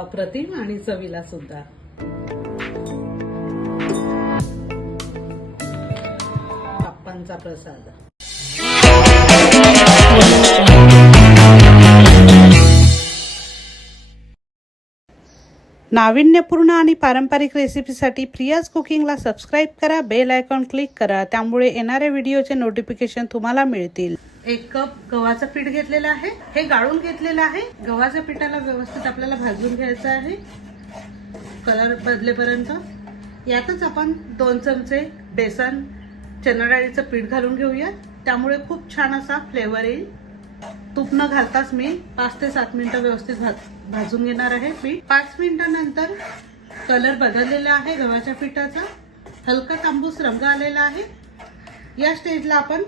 अप्रतिम आणि चवीला सुद्धा. बाप्पांचा प्रसाद. नाविन्यपूर्ण आणि पारंपरिक रेसिपीसाठी प्रियाज कुकिंगला सबस्क्राईब करा बेल आयकॉन क्लिक करा त्यामुळे येणाऱ्या व्हिडिओचे नोटिफिकेशन तुम्हाला मिळतील. एक कप गव्हाचं पीठ घेतलेलं आहे. हे गाळून घेतलेलं आहे. गव्हाच्या पिठाला व्यवस्थित आपल्याला भाजून घ्यायचं आहे. कलर बदलेपर्यंत. यातच आपण दोन चमचे बेसन चणाडाळीचं पीठ घालून घेऊया त्यामुळे खूप छान असा फ्लेवर येईल. तूप न घालताच मी पाच ते सात मिनिटं व्यवस्थित भाज- भाजून घेणार आहे पीठ. पाच मिनिटानंतर कलर बदललेला आहे गव्हाच्या पिठाचा. हलका तांबूस रंग आलेला आहे. या स्टेजला आपण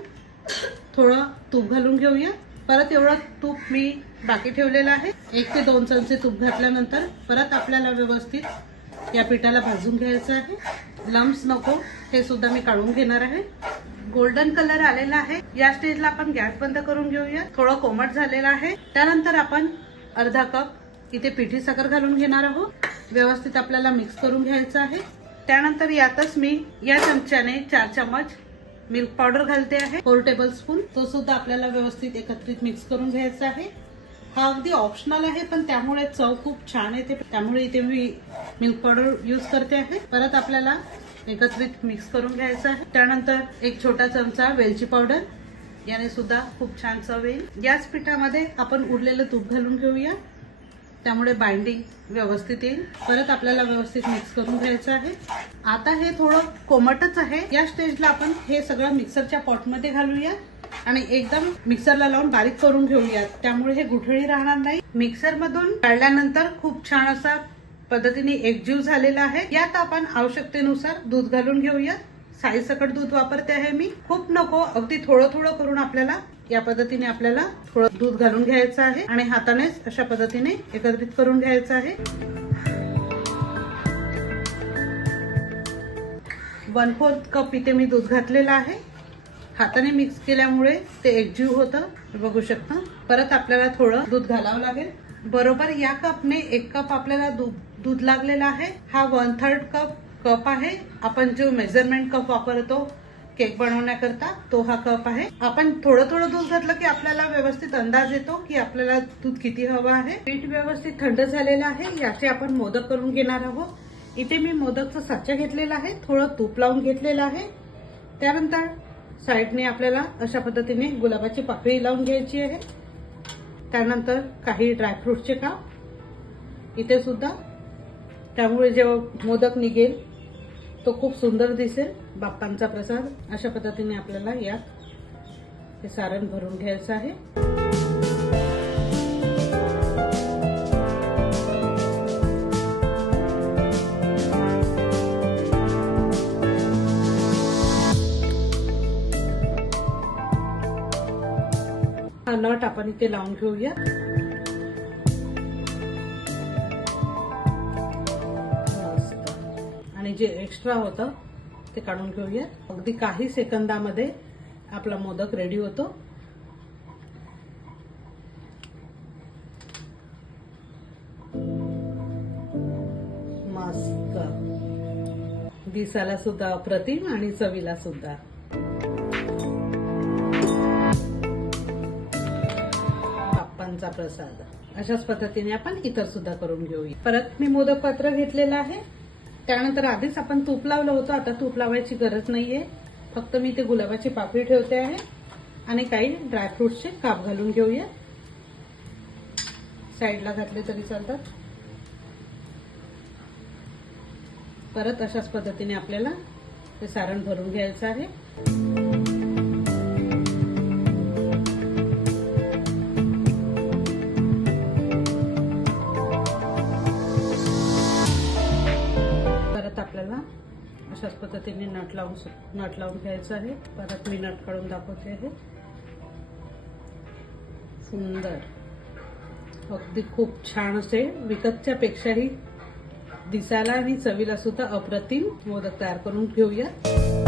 थोडं तूप घालून घेऊया. परत एवढं तूप मी बाकी ठेवलेलं आहे. एक ते दोन चमचे तूप घातल्यानंतर परत आपल्याला व्यवस्थित या पिठाला भाजून घ्यायचं आहे. लम्स नको हे सुद्धा मी काढून घेणार आहे. गोल्डन कलर आलेला आहे. या स्टेजला आपण गॅस बंद करून घेऊया. थोडं कोमट झालेलं आहे. त्यानंतर आपण अर्धा कप इथे पिठी साखर घालून घेणार आहोत. व्यवस्थित आपल्याला मिक्स करून घ्यायचं आहे. त्यानंतर यातच मी या चमच्याने चार चमच मिल्क पावडर घालते आहे. फोर टेबल स्पून तो सुद्धा आपल्याला व्यवस्थित एकत्रित मिक्स करून घ्यायचा आहे. हा अगदी ऑप्शनल आहे पण त्यामुळे चव खूप छान येते. त्यामुळे इथे मी मिल्क पावडर यूज करते आहे. परत आपल्याला एकत्रित मिक्स करून घ्यायचं आहे. त्यानंतर एक छोटा चमचा वेलची पावडर याने सुद्धा खूप छान चव येईल. याच पिठामध्ये आपण उरलेलं तूप घालून घेऊया. त्यामुळे बाइंडिंग व्यवस्थित येईल. परत आपल्याला व्यवस्थित मिक्स करून घ्यायचं आहे. आता हे थोडं कोमटच आहे. या स्टेजला आपण हे सगळं मिक्सरच्या पॉटमध्ये घालूया आणि एकदम मिक्सरला लावून बारीक करून घेऊया त्यामुळे हे गुठळी राहणार नाही. मिक्सर मधून काढल्यानंतर खूप छान असा पद्धतीने एकजीव झालेला आहे. यात आपण आवश्यकतेनुसार दूध घालून घेऊया साई सकट दूध वापरते आहे मी. खूप नको. अगदी थोडं थोडं करून आपल्याला या पद्धतीने आपल्याला थोडं दूध घालून घ्यायचं आहे आणि हातानेच अशा पद्धतीने एकत्रित करून घ्यायचं आहे. वन फोर्थ कप इथे मी दूध घातलेलं आहे. हाताने मिक्स केल्यामुळे ते एकजीव होतं. बघू शकता. परत आपल्याला थोडं दूध घालावं लागेल. बरोबर या कपने एक कप आपल्याला दूध दूध लागलेला आहे. हा वन थर्ड कप कप आहे. आपण जो मेजरमेंट कप वापरतो केक बनवण्याकरता तो हा कप आहे. आपण थोडं थोडं दूध घातलं की आपल्याला व्यवस्थित अंदाज येतो की आपल्याला दूध किती हवं आहे. पीठ व्यवस्थित थंड झालेलं आहे याचे आपण मोदक करून घेणार आहोत. इथे मी मोदकचा साचा घेतलेला आहे थोडं तूप लावून घेतलेलं आहे. त्यानंतर साईडने आपल्याला अशा पद्धतीने गुलाबाची पाकळी लावून घ्यायची आहे. त्यानंतर काही ड्रायफ्रुटचे काप. इथे सुद्धा त्यामुळे जेव्हा मोदक निघेल तो खूप सुंदर दिसेल. बाप्पांचा प्रसाद अशा पद्धतीने आपल्याला यात हे सारण भरून घ्यायचं आहे. हा नट आपण इथे लावून घेऊया आणि जे एक्स्ट्रा होतं ते काढून घेऊया. अगदी काही सेकंदामध्ये आपला मोदक रेडी होतो. मस्त. दिसायला सुद्धा अप्रतिम आणि चवीला सुद्धा. बाप्पांचा प्रसाद. अशाच पद्धतीने आपण इतर सुद्धा करून घेऊया. परत मी मोदक पात्र घेतलेलं आहे. त्यानंतर आधीच आपण तूप लावलं होतं. आता तूप लावायची गरज नाहीये. फक्त मी ते गुलाबाची पापडी ठेवते आहे. आणि काही ड्रायफ्रुट्सचे काप घालून घेऊया. साईडला घातले तरी चालतात. परत अशाच पद्धतीने आपल्याला ते सारण भरून घ्यायचं आहे. पद्धतीने नट लावून नट लावून घ्यायचं आहे. परत मी नट काढून दाखवते आहे सुंदर. अगदी खूप छान असे विकतच्या पेक्षाही दिसायला आणि चवीला सुद्धा अप्रतिम मोदक तयार करून घेऊया.